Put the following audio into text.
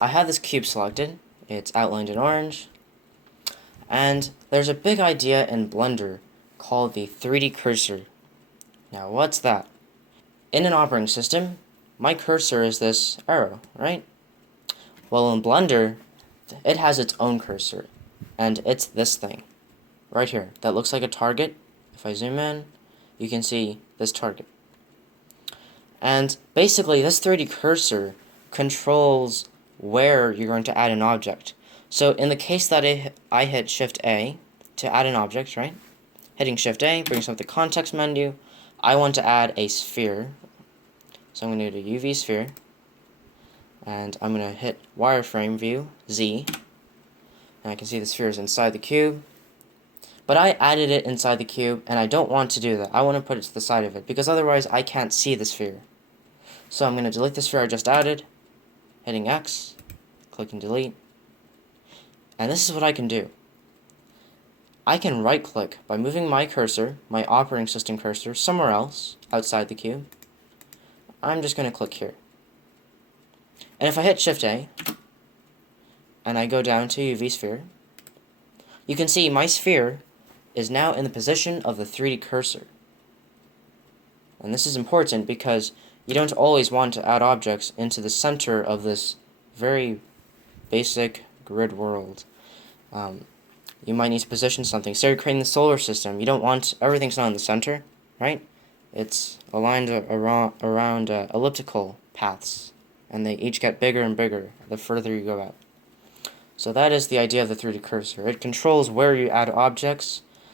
I have this cube selected, it's outlined in orange, and there's a big idea in Blender called the 3D cursor. Now what's that? In an operating system, my cursor is this arrow, right? Well, in Blender, it has its own cursor, and it's this thing, right here, that looks like a target. If I zoom in, you can see this target. And basically, this 3D cursor controls where you're going to add an object. So in the case that I hit Shift A to add an object, right? Hitting Shift A brings up the context menu. I want to add a sphere. So I'm going to do UV sphere. And I'm going to hit wireframe view, Z. And I can see the sphere is inside the cube. But I added it inside the cube, and I don't want to do that. I want to put it to the side of it, because otherwise I can't see the sphere. So I'm going to delete the sphere I just added, hitting X, clicking delete, and this is what I can do. I can right click by moving my cursor, my operating system cursor, somewhere else outside the cube. I'm just going to click here. And if I hit Shift A, and I go down to UV sphere, you can see my sphere is now in the position of the 3D cursor. And this is important because you don't always want to add objects into the center of this very basic grid world. You might need to position something. Say you're creating the solar system. You don't want everything's not in the center, right? It's aligned around elliptical paths, and they each get bigger and bigger the further you go out. So that is the idea of the 3D cursor. It controls where you add objects